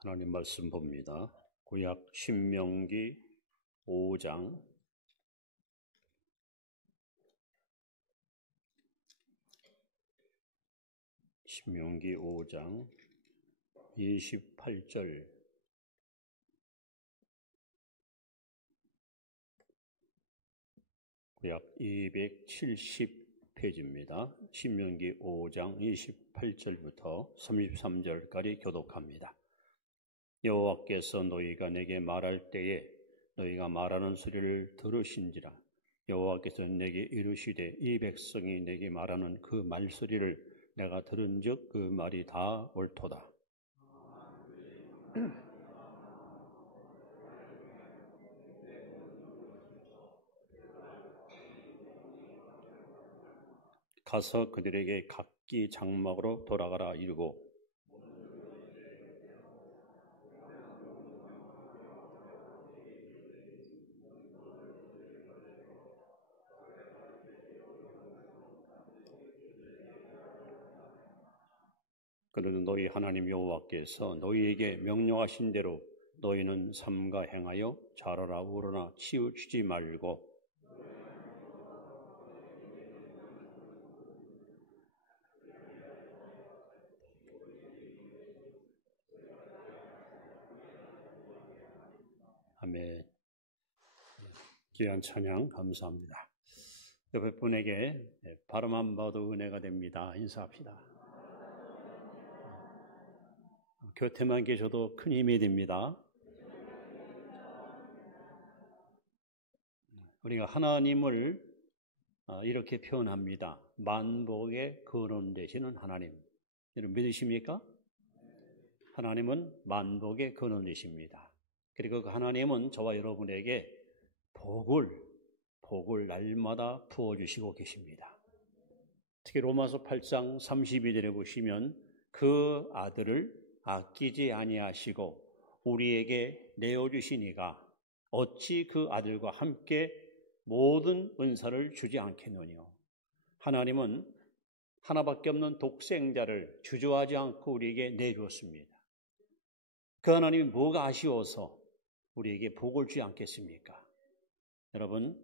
하나님 말씀 봅니다. 구약 신명기 5장 28절 구약 270페이지입니다. 신명기 5장 28절부터 33절까지 교독합니다. 여호와께서 너희가 내게 말할 때에 너희가 말하는 소리를 들으신지라. 여호와께서 내게 이르시되 이 백성이 내게 말하는 그 말소리를 내가 들은즉 그 말이 다 옳도다. 가서 그들에게 각기 장막으로 돌아가라 이르고 그는 너희 하나님 여호와께서 너희에게 명령하신 대로 너희는 삼가 행하여 자라라 우러나 치우치지 말고 아멘. 귀한 찬양 감사합니다. 옆에 분에게 바로만 봐도 은혜가 됩니다. 인사합시다. 곁에만 계셔도 큰 힘이 됩니다. 우리가 하나님을 이렇게 표현합니다. 만복의 근원 되시는 하나님. 여러분 믿으십니까? 하나님은 만복의 근원이십니다. 그리고 그 하나님은 저와 여러분에게 복을 날마다 부어주시고 계십니다. 특히 로마서 8장 32절에 보시면 그 아들을 아끼지 아니하시고 우리에게 내어주시니가 어찌 그 아들과 함께 모든 은사를 주지 않겠느냐. 하나님은 하나밖에 없는 독생자를 주저하지 않고 우리에게 내주었습니다. 그 하나님이 뭐가 아쉬워서 우리에게 복을 주지 않겠습니까? 여러분,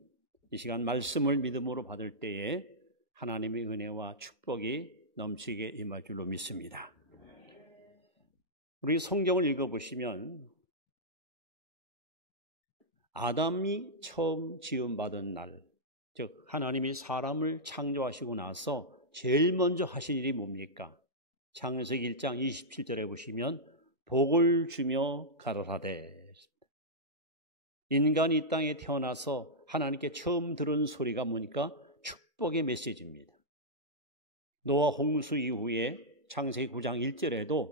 이 시간 말씀을 믿음으로 받을 때에 하나님의 은혜와 축복이 넘치게 임할 줄로 믿습니다. 우리 성경을 읽어보시면 아담이 처음 지음받은 날, 즉 하나님이 사람을 창조하시고 나서 제일 먼저 하신 일이 뭡니까? 창세기 1장 27절에 보시면 복을 주며 가라사대. 인간이 이 땅에 태어나서 하나님께 처음 들은 소리가 뭐니까? 축복의 메시지입니다. 노아 홍수 이후에 창세기 9장 1절에도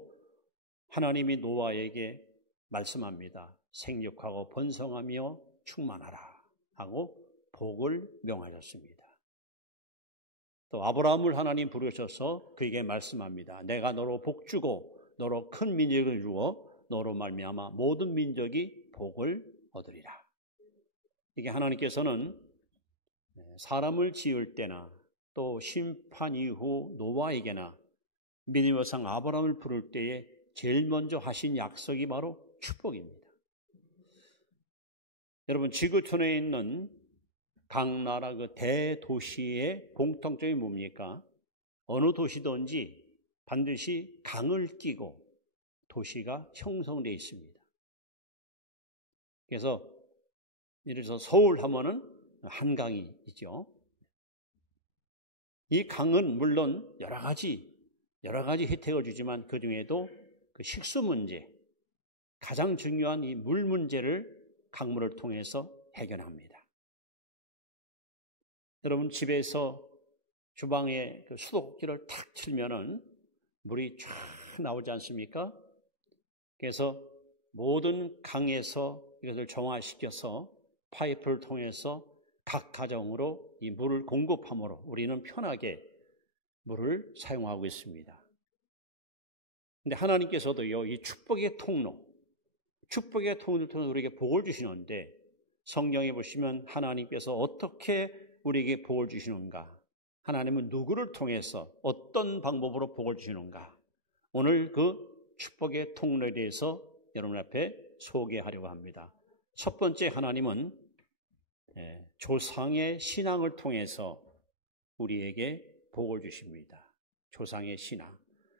하나님이 노아에게 말씀합니다. 생육하고 번성하며 충만하라 하고 복을 명하셨습니다. 또 아브라함을 하나님 부르셔서 그에게 말씀합니다. 내가 너로 복주고 너로 큰 민족을 이루어 너로 말미암아 모든 민족이 복을 얻으리라. 이게 하나님께서는 사람을 지을 때나 또 심판 이후 노아에게나 믿음의 상 아브라함을 부를 때에 제일 먼저 하신 약속이 바로 축복입니다. 여러분, 지구촌에 있는 각 나라 그 대도시의 공통점이 뭡니까? 어느 도시든지 반드시 강을 끼고 도시가 형성되어 있습니다. 그래서 예를 들어서 서울 하면은 한강이 있죠. 이 강은 물론 여러 가지 혜택을 주지만 그 중에도 그 식수 문제, 가장 중요한 이 물 문제를 강물을 통해서 해결합니다. 여러분 집에서 주방에 그 수도꼭지를 탁 틀면은 물이 쫙 나오지 않습니까? 그래서 모든 강에서 이것을 정화시켜서 파이프를 통해서 각 가정으로 이 물을 공급함으로 우리는 편하게 물을 사용하고 있습니다. 근데 하나님께서도요, 이 축복의 통로를 통해서 우리에게 복을 주시는데 성경에 보시면 하나님께서 어떻게 우리에게 복을 주시는가? 하나님은 누구를 통해서 어떤 방법으로 복을 주시는가? 오늘 그 축복의 통로에 대해서 여러분 앞에 소개하려고 합니다. 첫 번째 하나님은 조상의 신앙을 통해서 우리에게 복을 주십니다. 조상의 신앙.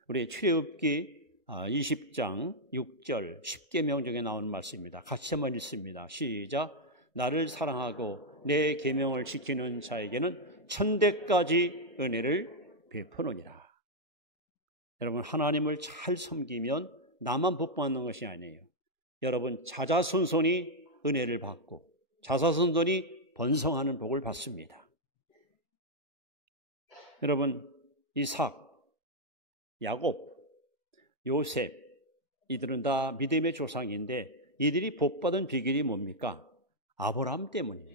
우리 출애굽기 20장 6절 10계명 중에 나오는 말씀입니다. 같이 한번 읽습니다. 시작. 나를 사랑하고 내 계명을 지키는 자에게는 천대까지 은혜를 베푸느니라. 여러분, 하나님을 잘 섬기면 나만 복받는 것이 아니에요. 여러분, 자자손손이 은혜를 받고 자자손손이 번성하는 복을 받습니다. 여러분, 이삭, 야곱, 요셉, 이들은 다 믿음의 조상인데 이들이 복받은 비결이 뭡니까? 아브라함 때문입니다.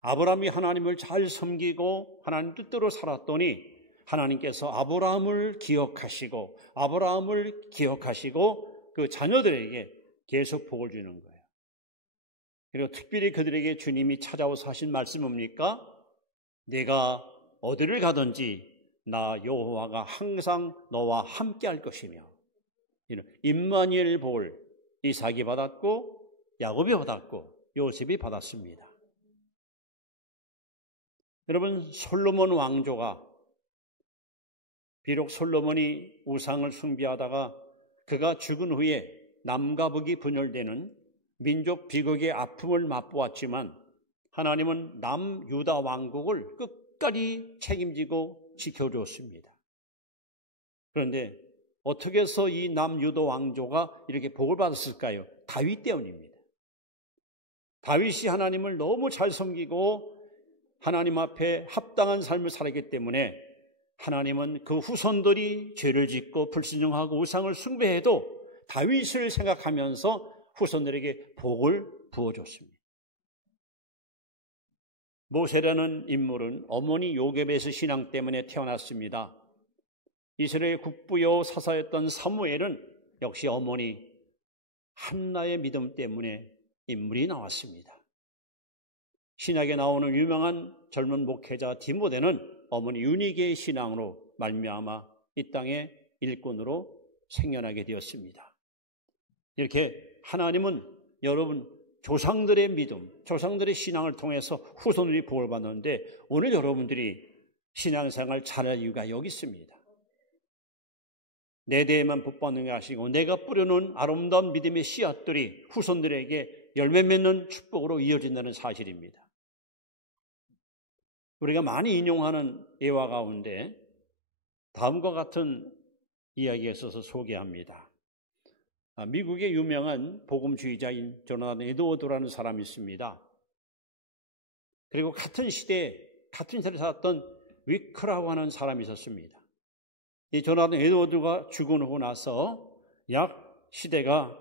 아브라함이 하나님을 잘 섬기고 하나님 뜻대로 살았더니 하나님께서 아브라함을 기억하시고 그 자녀들에게 계속 복을 주는 거예요. 그리고 특별히 그들에게 주님이 찾아오서 하신 말씀은 뭡니까? 내가 어디를 가든지 나 여호와가 항상 너와 함께 할 것이며, 임마누엘 복을 이삭이 받았고 야곱이 받았고 요셉이 받았습니다. 여러분, 솔로몬 왕조가 비록 솔로몬이 우상을 숭배하다가 그가 죽은 후에 남과 북이 분열되는 민족 비극의 아픔을 맛보았지만 하나님은 남유다 왕국을 끝까지 책임지고 지켜주었습니다. 그런데 어떻게 해서 이 남유다 왕조가 이렇게 복을 받았을까요? 다윗 때문입니다. 다윗이 하나님을 너무 잘 섬기고 하나님 앞에 합당한 삶을 살았기 때문에 하나님은 그 후손들이 죄를 짓고 불순종하고 우상을 숭배해도 다윗을 생각하면서 후손들에게 복을 부어줬습니다. 모세라는 인물은 어머니 요게벳의 신앙 때문에 태어났습니다. 이스라엘 국부요 사사였던 사무엘은 역시 어머니 한나의 믿음 때문에 인물이 나왔습니다. 신약에 나오는 유명한 젊은 목회자 디모데는 어머니 유니게의 신앙으로 말미암아 이 땅의 일꾼으로 생겨나게 되었습니다. 이렇게 하나님은 여러분 조상들의 믿음, 조상들의 신앙을 통해서 후손들이 복을 받는데 오늘 여러분들이 신앙생활 잘할 이유가 여기 있습니다. 내 대에만 복받는 게 아니고 내가 뿌려놓은 아름다운 믿음의 씨앗들이 후손들에게 열매 맺는 축복으로 이어진다는 사실입니다. 우리가 많이 인용하는 예화 가운데 다음과 같은 이야기가 있어서 소개합니다. 미국의 유명한 복음주의자인 조나단 에드워드라는 사람이 있습니다. 그리고 같은 시대에 살았던 위크라고 하는 사람이 있었습니다. 이 조나단 에드워드가 죽고 나서 약 시대가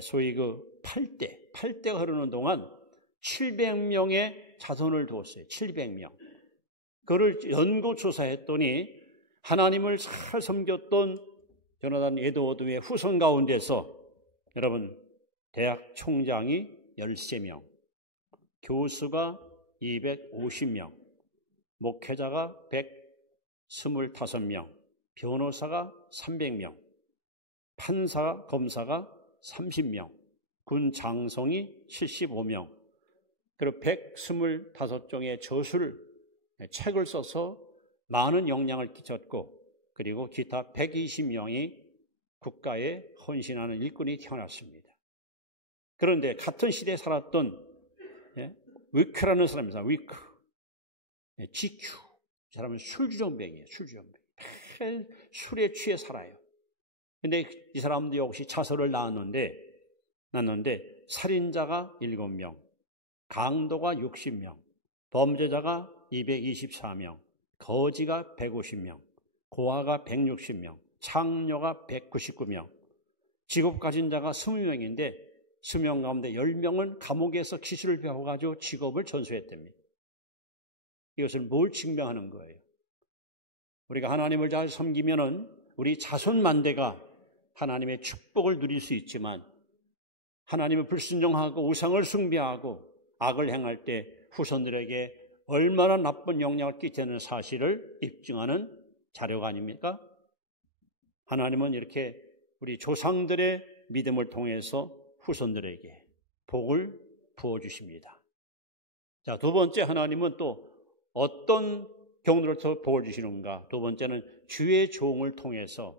소위 그 8대가 흐르는 동안 700명의 자손을 두었어요. 700명. 그를 연구조사했더니 하나님을 잘 섬겼던 조나단 에드워드의 후손 가운데서 여러분 대학 총장이 13명, 교수가 250명, 목회자가 125명, 변호사가 300명, 판사, 검사가 30명, 군 장성이 75명, 그리고 125종의 저술, 책을 써서 많은 영향을 끼쳤고 그리고 기타 120명이 국가에 헌신하는 일꾼이 태어났습니다. 그런데 같은 시대에 살았던 위크라는 사람입니다. 위크, GQ, 이 사람은 술주정뱅이에요. 술주정뱅이. 술에 취해 살아요. 근데 이 사람도 역시 자서를 낳았는데 살인자가 7명, 강도가 60명, 범죄자가 224명, 거지가 150명, 고아가 160명, 창녀가 199명, 직업 가진 자가 20명인데 20명 가운데 10명은 감옥에서 기술을 배워가지고 직업을 전수했답니다. 이것을 뭘 증명하는 거예요? 우리가 하나님을 잘 섬기면은 우리 자손만대가 하나님의 축복을 누릴 수 있지만 하나님을 불순종하고 우상을 숭배하고 악을 행할 때 후손들에게 얼마나 나쁜 영향을 끼치는 사실을 입증하는 자료가 아닙니까? 하나님은 이렇게 우리 조상들의 믿음을 통해서 후손들에게 복을 부어주십니다. 자, 두 번째, 하나님은 또 어떤 경로로서 복을 주시는가? 두 번째는 주의 종을 통해서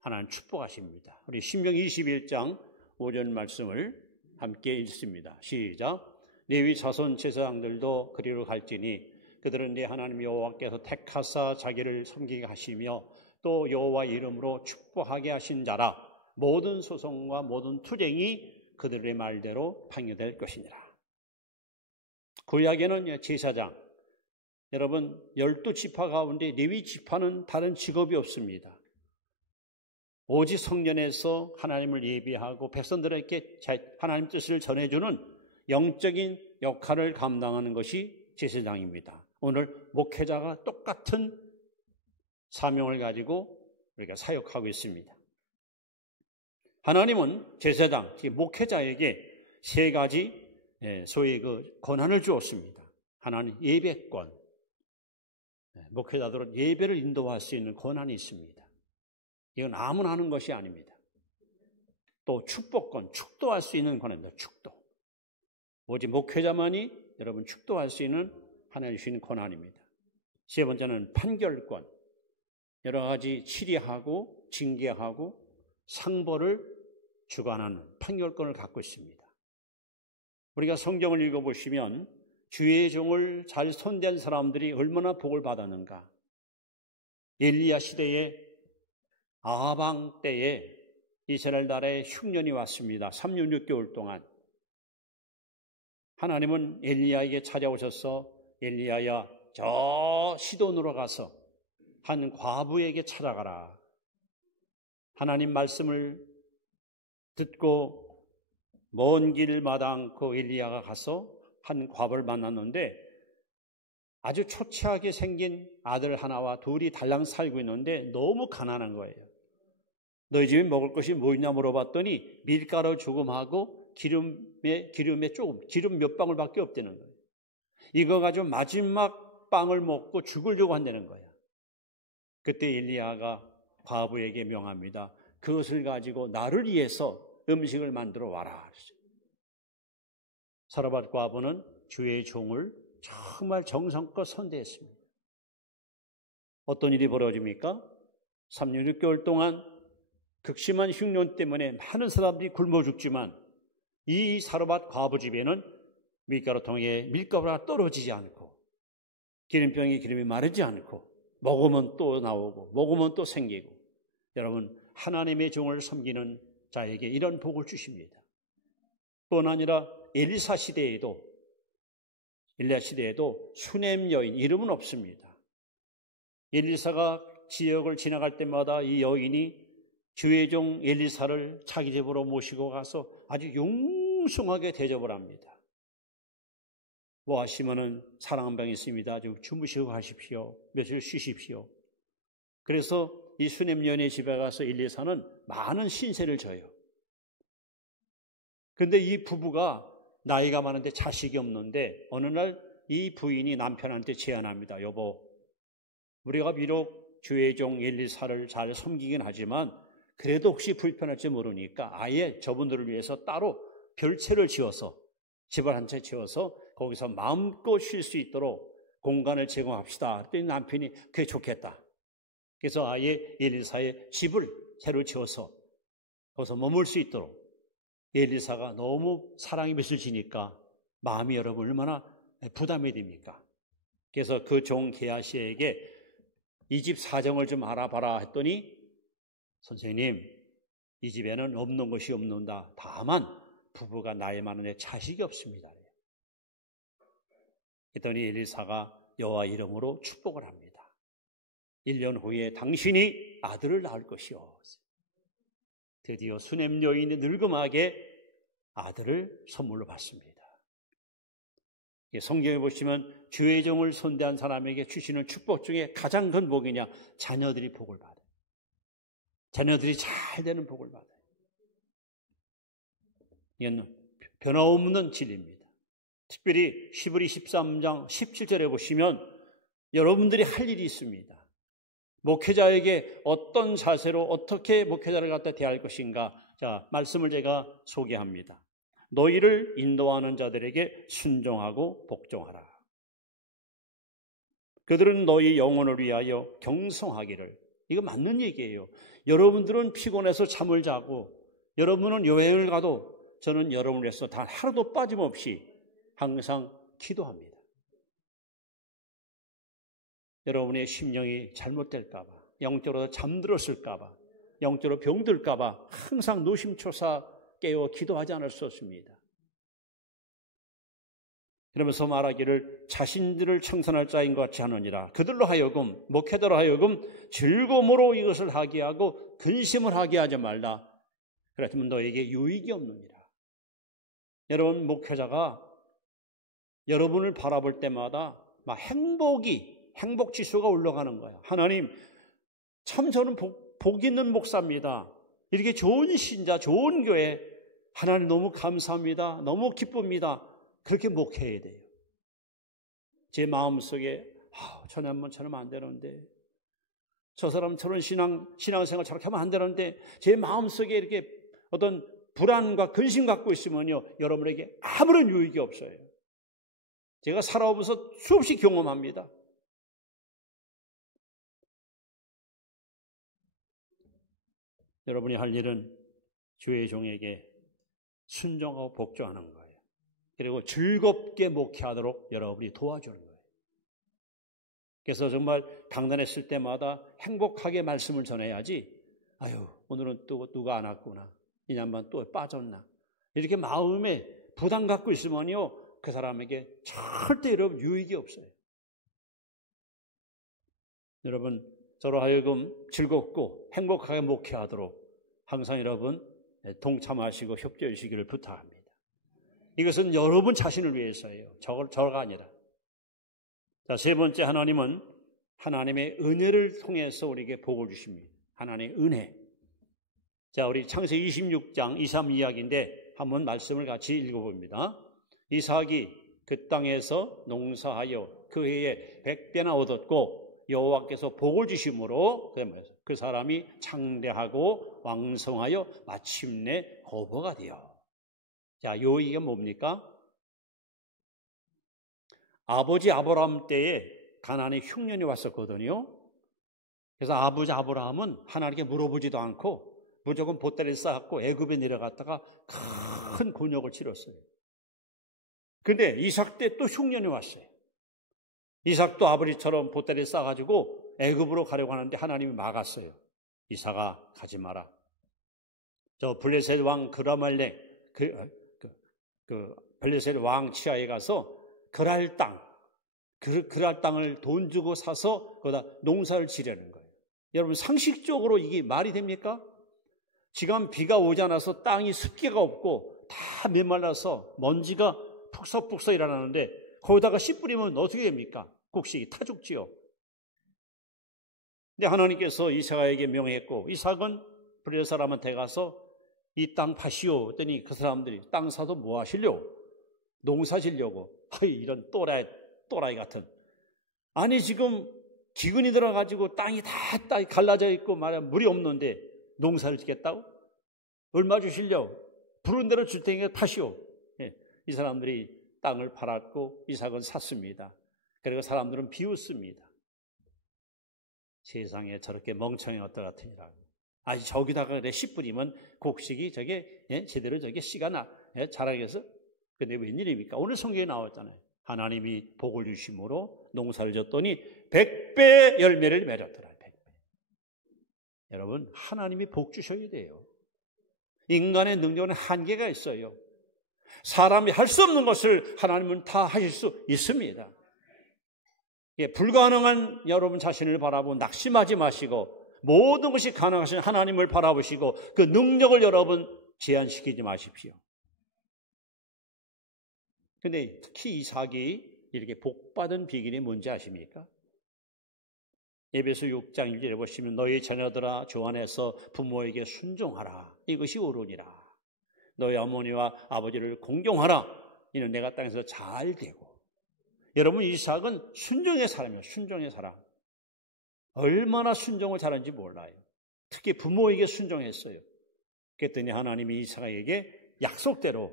하나님 축복하십니다. 우리 신명기 21장 5절 말씀을 함께 읽습니다. 시작. 레위 자손 제사장들도 그리로 갈지니 그들은 네 하나님 여호와께서 택하사 자기를 섬기게 하시며 또 여호와 이름으로 축복하게 하신 자라. 모든 소송과 모든 투쟁이 그들의 말대로 판결될 것이니라. 구약에는 제사장, 여러분 12지파 가운데 레위 지파는 다른 직업이 없습니다. 오직 성전에서 하나님을 예비하고 백성들에게 하나님 뜻을 전해주는 영적인 역할을 감당하는 것이 제사장입니다. 오늘 목회자가 똑같은 사명을 가지고 우리가 사역하고 있습니다. 하나님은 제사장, 목회자에게 세 가지 소위 그 권한을 주었습니다. 하나는 예배권, 목회자들은 예배를 인도할 수 있는 권한이 있습니다. 이건 아무나 하는 것이 아닙니다. 또 축복권, 축도할 수 있는 권한입니다. 축도. 오직 목회자만이 여러분 축도할 수 있는 하나님 주시는 권한입니다. 세 번째는 판결권, 여러 가지 치리하고 징계하고 상벌을 주관하는 판결권을 갖고 있습니다. 우리가 성경을 읽어보시면 주의 종을 잘 손댄 사람들이 얼마나 복을 받았는가. 엘리야 시대에 아합 왕 때에 이스라엘 나라에 흉년이 왔습니다. 3년 6개월 동안. 하나님은 엘리야에게 찾아오셔서 엘리야야 저 시돈으로 가서 한 과부에게 찾아가라. 하나님 말씀을 듣고 먼 길마다 않고 엘리야가 가서 한 과부를 만났는데 아주 초췌하게 생긴 아들 하나와 둘이 달랑 살고 있는데 너무 가난한 거예요. 너희 집에 먹을 것이 뭐 있냐 물어봤더니 밀가루 조금하고 기름에 조금, 기름 몇 방울밖에 없다는 거예요. 이거 가지고 마지막 빵을 먹고 죽으려고 한다는 거야. 그때 엘리야가 과부에게 명합니다. 그것을 가지고 나를 위해서 음식을 만들어 와라. 사르밧 과부는 주의 종을 정말 정성껏 선대했습니다. 어떤 일이 벌어집니까? 3년 6개월 동안 극심한 흉년 때문에 많은 사람들이 굶어 죽지만 이 사르밧 과부 집에는 밀가루통에 밀가루가 떨어지지 않고 기름병에 기름이 마르지 않고 먹으면 또 나오고 먹으면 또 생기고 여러분 하나님의 종을 섬기는 자에게 이런 복을 주십니다. 뿐 아니라 엘리야 시대에도 수넴 여인 이름은 없습니다. 엘리사가 지역을 지나갈 때마다 이 여인이 주의 종 엘리사를 자기 집으로 모시고 가서 아주 융숭하게 대접을 합니다. 뭐 하시면은 사랑한 병이 있습니다. 좀 주무시고 가십시오. 며칠 쉬십시오. 그래서 이 수넴 여인의 집에 가서 엘리사는 많은 신세를 져요. 그런데 이 부부가 나이가 많은데 자식이 없는데 어느 날 이 부인이 남편한테 제안합니다. 여보, 우리가 비록 주의 종 엘리사를 잘 섬기긴 하지만 그래도 혹시 불편할지 모르니까 아예 저분들을 위해서 따로 별채를 지어서 집을 한 채 지어서 거기서 마음껏 쉴 수 있도록 공간을 제공합시다. 그랬더니 남편이 그게 좋겠다. 그래서 아예 엘리사의 집을 새로 지어서 거기서 머물 수 있도록 엘리사가 너무 사랑이 맺을 지니까 마음이 여러분 얼마나 부담이 됩니까? 그래서 그 종 게하시에게 이 집 사정을 좀 알아봐라 했더니 선생님, 이 집에는 없는 것이 없는다. 다만 부부가 나이 많은데 자식이 없습니다. 그랬더니 엘리사가 여호와 이름으로 축복을 합니다. 1년 후에 당신이 아들을 낳을 것이요. 드디어 수넴 여인이 늙음하게 아들을 선물로 받습니다. 성경에 보시면 주의 종을 선대한 사람에게 주시는 축복 중에 가장 큰 복이냐? 자녀들이 복을 받아요. 자녀들이 잘 되는 복을 받아요. 이건 변함없는 진리입니다. 특별히 히브리 13장 17절에 보시면 여러분들이 할 일이 있습니다. 목회자에게 어떤 자세로 어떻게 목회자를 갖다 대할 것인가 자, 말씀을 제가 소개합니다. 너희를 인도하는 자들에게 순종하고 복종하라. 그들은 너희 영혼을 위하여 경성하기를. 이거 맞는 얘기예요. 여러분들은 피곤해서 잠을 자고 여러분은 여행을 가도 저는 여러분을 위해서 단 하루도 빠짐없이 항상 기도합니다. 여러분의 심령이 잘못될까 봐, 영적으로 잠들었을까 봐, 영적으로 병들까 봐 항상 노심초사 깨어 기도하지 않을 수 없습니다. 그러면서 말하기를 자신들을 청산할 자인 것 같이 하느니라. 그들로 하여금, 목회자로 하여금 즐거움으로 이것을 하게 하고 근심을 하게 하지 말라. 그렇다면 너에게 유익이 없느니라. 여러분, 목회자가 여러분을 바라볼 때마다 막 행복 지수가 올라가는 거야. 하나님, 참 저는 복 있는 목사입니다. 이렇게 좋은 신자, 좋은 교회, 하나님 너무 감사합니다. 너무 기쁩니다. 그렇게 목회해야 돼요. 제 마음속에 저놈은 안 되는데, 저 사람처럼 신앙생활 저렇게 하면 안 되는데, 제 마음속에 이렇게 어떤 불안과 근심 갖고 있으면요, 여러분에게 아무런 유익이 없어요. 제가 살아오면서 수없이 경험합니다. 여러분이 할 일은 주의 종에게 순종하고 복종하는 거예요. 그리고 즐겁게 목회하도록 여러분이 도와주는 거예요. 그래서 정말 강단했을 때마다 행복하게 말씀을 전해야지, 아유, 오늘은 또 누가 안 왔구나. 이 양반 또 빠졌나. 이렇게 마음에 부담 갖고 있으면요, 그 사람에게 절대 여러분 유익이 없어요. 여러분, 저로 하여금 즐겁고 행복하게 목회하도록 항상 여러분 동참하시고 협조해 주시기를 부탁합니다. 이것은 여러분 자신을 위해서예요. 저가 아니라. 자, 세 번째, 하나님은 하나님의 은혜를 통해서 우리에게 복을 주십니다. 하나님의 은혜. 자, 우리 창세기 26장 2, 3 이야기인데 한번 말씀을 같이 읽어봅니다. 이삭이 그 땅에서 농사하여 그 해에 100배나 얻었고 여호와께서 복을 주심으로 그 사람이 창대하고 왕성하여 마침내 거부가 되어. 자, 이게 뭡니까? 아버지 아브라함 때에 가나안에 흉년이 왔었거든요. 그래서 아버지 아브라함은 하나님께 물어보지도 않고 무조건 보따리를 쌓았고 애굽에 내려갔다가 큰 곤욕을 치렀어요. 근데 이삭 때 또 흉년이 왔어요. 이삭도 아버지처럼 보따리를 싸가지고 애굽으로 가려고 하는데 하나님이 막았어요. 이삭아, 가지 마라. 저 블레셋 왕 그라말렉, 블레셋 왕 치하에 가서 그랄 땅을 돈 주고 사서 거기다 농사를 지려는 거예요. 여러분, 상식적으로 이게 말이 됩니까? 지금 비가 오지 않아서 땅이 습기가 없고 다 메말라서 먼지가 푹석푹석 일어나는데 거기다가 씨 뿌리면 어떻게 됩니까? 곡식이 타 죽지요. 근데 하나님께서 이삭에게 명했고, 이삭은 블레셋 사람한테 가서 이 땅 파시오 했더니 그 사람들이 땅 사서 뭐 하시려고? 농사 지려고. 이런 또라이 같은. 아니, 지금 기근이 들어가지고 땅이 다 갈라져 있고 말이야, 물이 없는데 농사를 짓겠다고? 얼마 주시려고? 부른 대로 줄 테니까 파시오. 이 사람들이 땅을 팔았고 이삭은 샀습니다. 그리고 사람들은 비웃습니다. 세상에 저렇게 멍청이 어떠 같으니라. 아니, 저기다가 그래 씨 뿌리면 곡식이 저게 제대로 저게 씨가 자라겠어? 근데 웬일입니까? 오늘 성경에 나왔잖아요. 하나님이 복을 주심으로 농사를 졌더니 100배 열매를 맺었더라. 100배. 여러분, 하나님이 복 주셔야 돼요. 인간의 능력은 한계가 있어요. 사람이 할 수 없는 것을 하나님은 다 하실 수 있습니다. 불가능한 여러분 자신을 바라보고 낙심하지 마시고 모든 것이 가능하신 하나님을 바라보시고 그 능력을 여러분 제한시키지 마십시오. 근데 특히 이삭이 이렇게 복받은 비결이 뭔지 아십니까? 에베소 6장 1절에 보시면 너희 자녀들아 주 안에서 부모에게 순종하라. 이것이 옳으니라. 너희 어머니와 아버지를 공경하라. 이는 내가 땅에서 잘 되고. 여러분, 이삭은 순종의 사람이에요. 순종의 사람. 얼마나 순종을 잘하는지 몰라요. 특히 부모에게 순종했어요. 그랬더니 하나님이 이삭에게 약속대로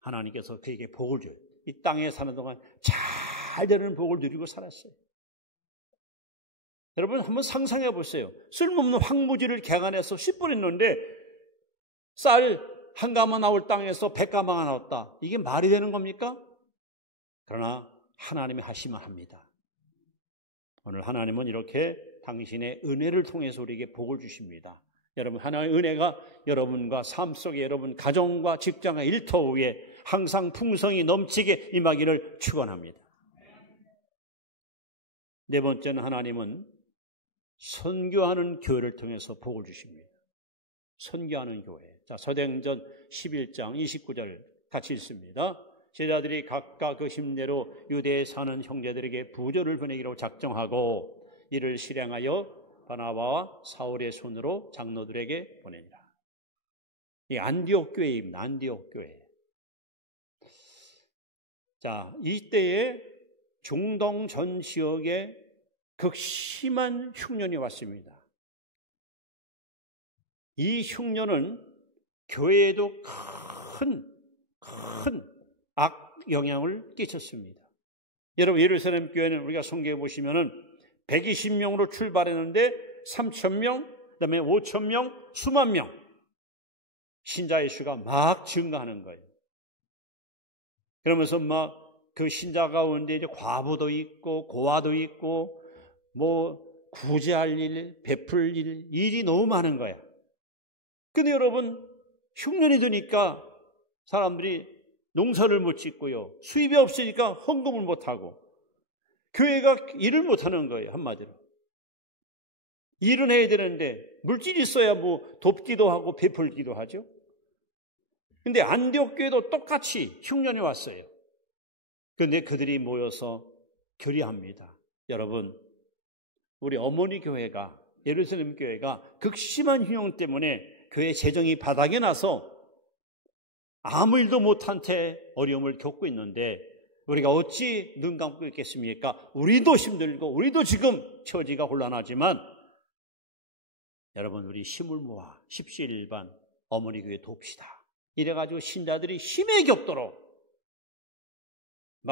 하나님께서 그에게 복을 줘요. 이 땅에 사는 동안 잘 되는 복을 누리고 살았어요. 여러분 한번 상상해 보세요. 쓸모없는 황무지를 개간해서 씨뿌렸는데 쌀 한 가마 나올 땅에서 100가마가 나왔다. 이게 말이 되는 겁니까? 그러나 하나님이 하시면 합니다. 오늘 하나님은 이렇게 당신의 은혜를 통해서 우리에게 복을 주십니다. 여러분 하나님의 은혜가 여러분과 삶 속에 여러분 가정과 직장과 일터 위에 항상 풍성이 넘치게 임하기를 축원합니다. 네 번째는 하나님은 선교하는 교회를 통해서 복을 주십니다. 선교하는 교회. 자, 사도행전 11장 29절 같이 읽습니다. 제자들이 각각 그 힘내로 유대에 사는 형제들에게 부조를 보내기로 작정하고 이를 실행하여 바나바와 사울의 손으로 장로들에게 보내니라. 이 안디옥 교회입니다. 안디옥 교회. 자, 이때에 중동 전 지역에 극심한 흉년이 왔습니다. 이 흉년은 교회에도 큰 악영향을 끼쳤습니다. 여러분 예루살렘 교회는 우리가 성경에 보시면은 120명으로 출발했는데 3,000명, 그다음에 5,000명, 수만 명 신자의 수가 막 증가하는 거예요. 그러면서 막 그 신자 가운데 이제 과부도 있고 고아도 있고 뭐 구제할 일, 베풀 일이 너무 많은 거야. 근데 여러분 흉년이 드니까 사람들이 농사를 못 짓고요. 수입이 없으니까 헌금을 못하고 교회가 일을 못하는 거예요. 한마디로. 일은 해야 되는데 물질이 있어야 뭐 돕기도 하고 베풀기도 하죠. 근데 안디옥 교회도 똑같이 흉년이 왔어요. 그런데 그들이 모여서 결의합니다. 여러분 우리 어머니 교회가 예루살렘 교회가 극심한 흉년 때문에 교회 재정이 바닥에 나서 아무 일도 못한 채 어려움을 겪고 있는데 우리가 어찌 눈 감고 있겠습니까? 우리도 힘들고 우리도 지금 처지가 곤란하지만 여러분 우리 힘을 모아 십시일반 어머니 교회 돕시다. 이래가지고 신자들이 힘에 겹도록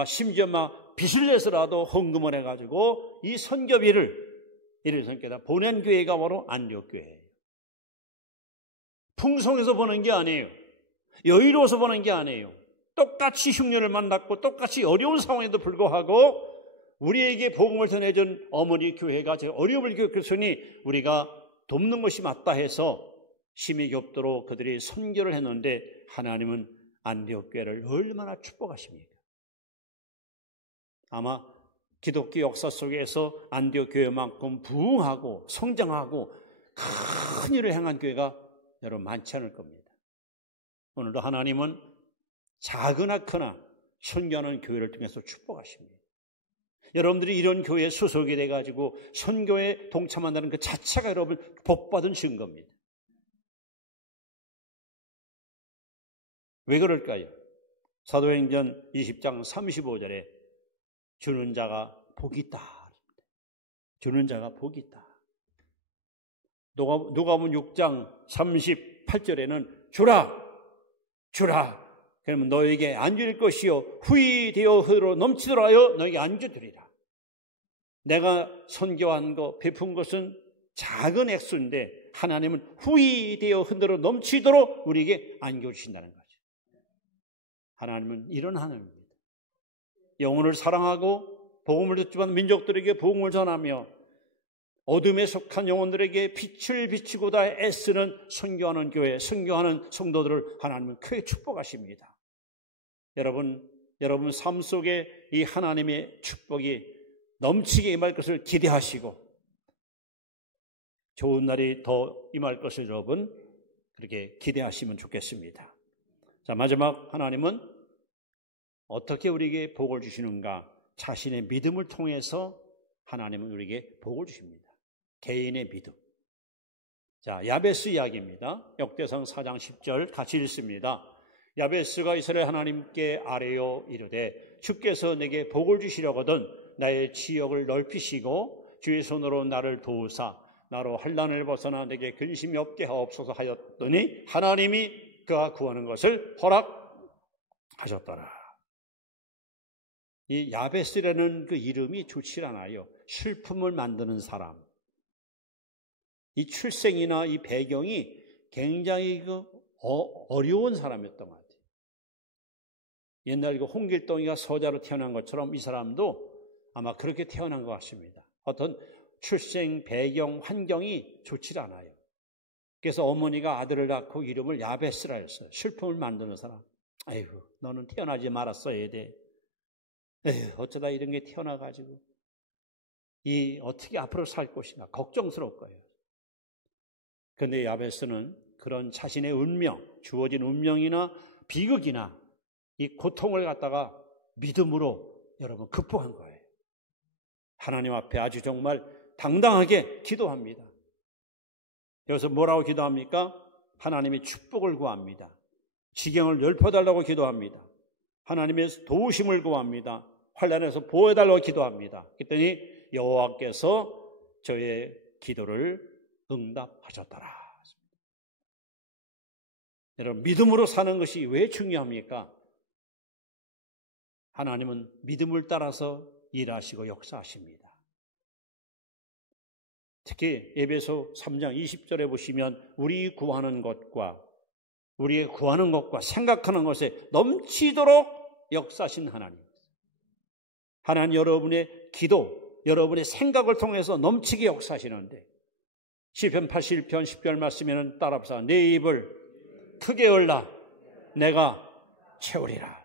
심지어 빚을 내서라도 헌금을 해가지고 이 선교비를 예루살렘에다 보낸 교회가 바로 안디옥 교회예요. 풍성해서 보는 게 아니에요. 여유로워서 보는 게 아니에요. 똑같이 흉년을 만났고 똑같이 어려운 상황에도 불구하고 우리에게 복음을 전해준 어머니 교회가 제가 어려움을 겪었으니 우리가 돕는 것이 맞다 해서 힘이 겹도록 그들이 선교를 했는데 하나님은 안디옥 교회를 얼마나 축복하십니까? 아마 기독교 역사 속에서 안디옥 교회만큼 부흥하고 성장하고 큰 일을 행한 교회가 여러분 많지 않을 겁니다. 오늘도 하나님은 작으나 크나 선교하는 교회를 통해서 축복하십니다. 여러분들이 이런 교회에 소속이 돼가지고 선교에 동참한다는 그 자체가 여러분 복받은 증거입니다. 왜 그럴까요? 사도행전 20장 35절에 주는 자가 복이 있다. 주는 자가 복이 있다. 누가복음 6장 38절에는 주라. 그러면 너에게 안 줄 것이요 후히 되어 흐르러 넘치도록 하여 너에게 안 주리라. 내가 선교한 거 베푼 것은 작은 액수인데 하나님은 후히 되어 흔들어 넘치도록 우리에게 안겨주신다는 거죠. 하나님은 이런 하나님입니다. 영혼을 사랑하고 복음을 듣지만 민족들에게 복음을 전하며 어둠에 속한 영혼들에게 빛을 비추고다 애쓰는 선교하는 교회, 선교하는 성도들을 하나님은 크게 축복하십니다. 여러분 삶 속에 이 하나님의 축복이 넘치게 임할 것을 기대하시고 좋은 날이 더 임할 것을 여러분 그렇게 기대하시면 좋겠습니다. 자, 마지막 하나님은 어떻게 우리에게 복을 주시는가? 자신의 믿음을 통해서 하나님은 우리에게 복을 주십니다. 개인의 믿음. 자, 야베스 이야기입니다. 역대상 4장 10절 같이 읽습니다. 야베스가 이스라엘 하나님께 아뢰어 이르되 주께서 내게 복을 주시려거든 나의 지역을 넓히시고 주의 손으로 나를 도우사 나로 환난을 벗어나 내게 근심이 없게 하옵소서 하였더니 하나님이 그가 구하는 것을 허락하셨더라. 이 야베스라는 그 이름이 좋지 않아요. 슬픔을 만드는 사람. 이 출생이나 이 배경이 굉장히 어려운 사람이었던 것 같아요. 옛날 그 홍길동이가 서자로 태어난 것처럼 이 사람도 아마 그렇게 태어난 것 같습니다. 어떤 출생, 배경, 환경이 좋지 않아요. 그래서 어머니가 아들을 낳고 이름을 야베스라 했어요. 슬픔을 만드는 사람. 아이고, 너는 태어나지 말았어야 돼. 에휴, 어쩌다 이런 게 태어나가지고 어떻게 앞으로 살 것인가 걱정스러울 거예요. 그런데 야베스는 그런 자신의 운명, 주어진 운명이나 비극이나 이 고통을 갖다가 믿음으로 여러분 극복한 거예요. 하나님 앞에 아주 정말 당당하게 기도합니다. 여기서 뭐라고 기도합니까? 하나님의 축복을 구합니다. 지경을 열펴달라고 기도합니다. 하나님의 도우심을 구합니다. 환난에서 보호해달라고 기도합니다. 그랬더니 여호와께서 저의 기도를 응답하셨더라. 여러분, 믿음으로 사는 것이 왜 중요합니까? 하나님은 믿음을 따라서 일하시고 역사하십니다. 특히 에베소 3장 20절에 보시면 우리의 구하는 것과 생각하는 것에 넘치도록 역사하신 하나님. 하나님 여러분의 기도, 여러분의 생각을 통해서 넘치게 역사하시는데 시편 81편 10절 말씀에는 따라합시다. 내 입을 크게 열라 내가 채우리라.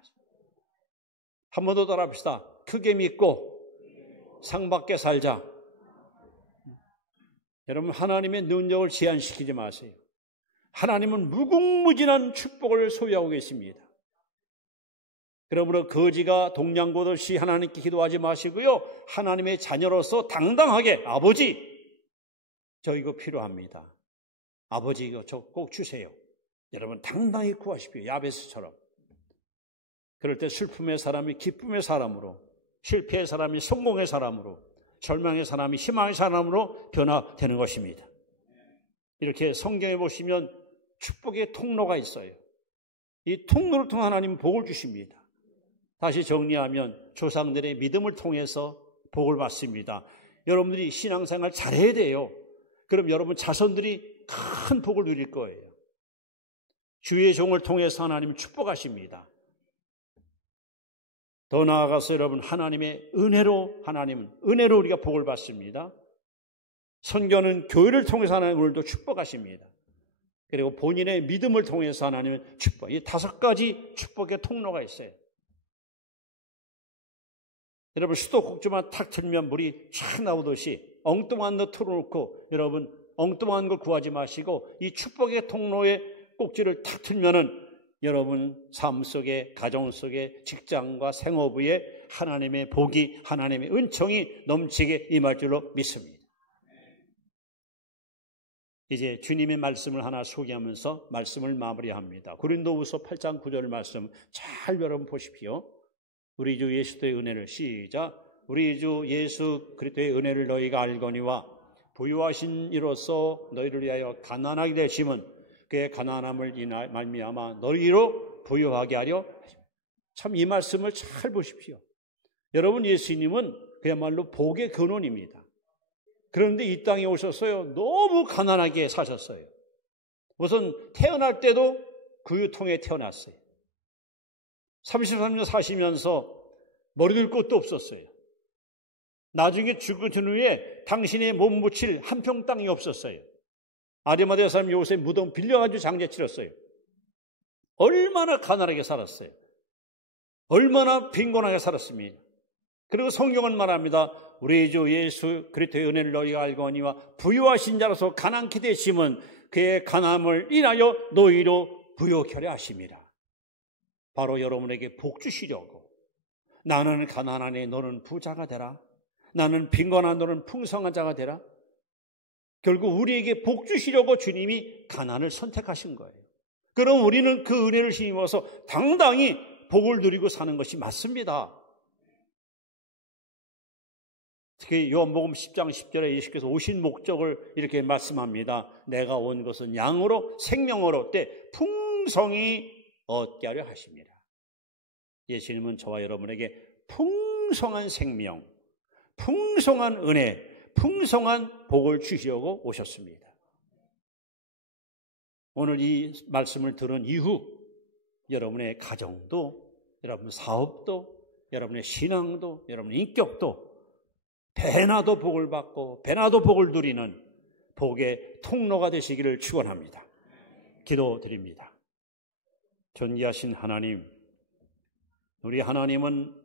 한 번 더 따라합시다. 크게 믿고 상받게 살자. 여러분, 하나님의 능력을 제한시키지 마세요. 하나님은 무궁무진한 축복을 소유하고 계십니다. 그러므로 거지가 동냥고듯이 하나님께 기도하지 마시고요. 하나님의 자녀로서 당당하게 아버지, 저 이거 필요합니다. 아버지 이거 저 꼭 주세요. 여러분 당당히 구하십시오. 야베스처럼. 그럴 때 슬픔의 사람이 기쁨의 사람으로, 실패의 사람이 성공의 사람으로, 절망의 사람이 희망의 사람으로 변화되는 것입니다. 이렇게 성경에 보시면 축복의 통로가 있어요. 이 통로를 통해 하나님 복을 주십니다. 다시 정리하면 조상들의 믿음을 통해서 복을 받습니다. 여러분들이 신앙생활 잘해야 돼요. 그럼 여러분 자손들이 큰 복을 누릴 거예요. 주의 종을 통해서 하나님 축복하십니다. 더 나아가서 여러분 하나님의 은혜로 우리가 복을 받습니다. 선교는 교회를 통해서 하나님 오늘도 축복하십니다. 그리고 본인의 믿음을 통해서 하나님은 축복. 이 5가지 축복의 통로가 있어요. 여러분 수도꼭지만 탁 틀면 물이 쫙 나오듯이 엉뚱한 거 틀어놓고 여러분 엉뚱한 걸 구하지 마시고 이 축복의 통로에 꼭지를 탁 틀면은 여러분 삶 속에, 가정 속에, 직장과 생업에 하나님의 복이, 하나님의 은총이 넘치게 임할 줄로 믿습니다. 이제 주님의 말씀을 하나 소개하면서 말씀을 마무리합니다. 고린도후서 8장 9절 말씀 잘 여러분 보십시오. 우리 주 예수의 은혜를 시작. 우리 주 예수 그리스도의 은혜를 너희가 알거니와 부유하신 이로써 너희를 위하여 가난하게 되심은 그의 가난함을 말미암아 너희로 부유하게 하려. 참 이 말씀을 잘 보십시오. 여러분 예수님은 그야말로 복의 근원입니다. 그런데 이 땅에 오셨어요. 너무 가난하게 사셨어요. 우선 태어날 때도 구유통에 태어났어요. 33년 사시면서 머리 둘 곳도 없었어요. 나중에 죽으신 후에 당신의 몸 묻힐 한 평 땅이 없었어요. 아리마대 사람 요셉 무덤 빌려가지고 장례 치렀어요. 얼마나 가난하게 살았어요. 얼마나 빈곤하게 살았습니다. 그리고 성경은 말합니다. 우리 주 예수 그리스도의 은혜를 너희가 알거니와 부유하신 자로서 가난케 되심은 그의 가난함을 인하여 너희로 부유케 하려 하심이라. 바로 여러분에게 복 주시려고. 나는 가난하니 너는 부자가 되라. 나는 빈곤한 너는 풍성한 자가 되라. 결국 우리에게 복 주시려고 주님이 가난을 선택하신 거예요. 그럼 우리는 그 은혜를 힘입어서 당당히 복을 누리고 사는 것이 맞습니다. 특히 요한복음 10장 10절에 예수께서 오신 목적을 이렇게 말씀합니다. 내가 온 것은 양으로 생명으로 때 풍성히 얻게 하려 하십니다. 예수님은 저와 여러분에게 풍성한 생명, 풍성한 은혜, 풍성한 복을 주시려고 오셨습니다. 오늘 이 말씀을 들은 이후 여러분의 가정도, 여러분 사업도, 여러분의 신앙도, 여러분의 인격도 배나도 복을 받고 배나도 복을 누리는 복의 통로가 되시기를 축원합니다. 기도드립니다. 존귀하신 하나님, 우리 하나님은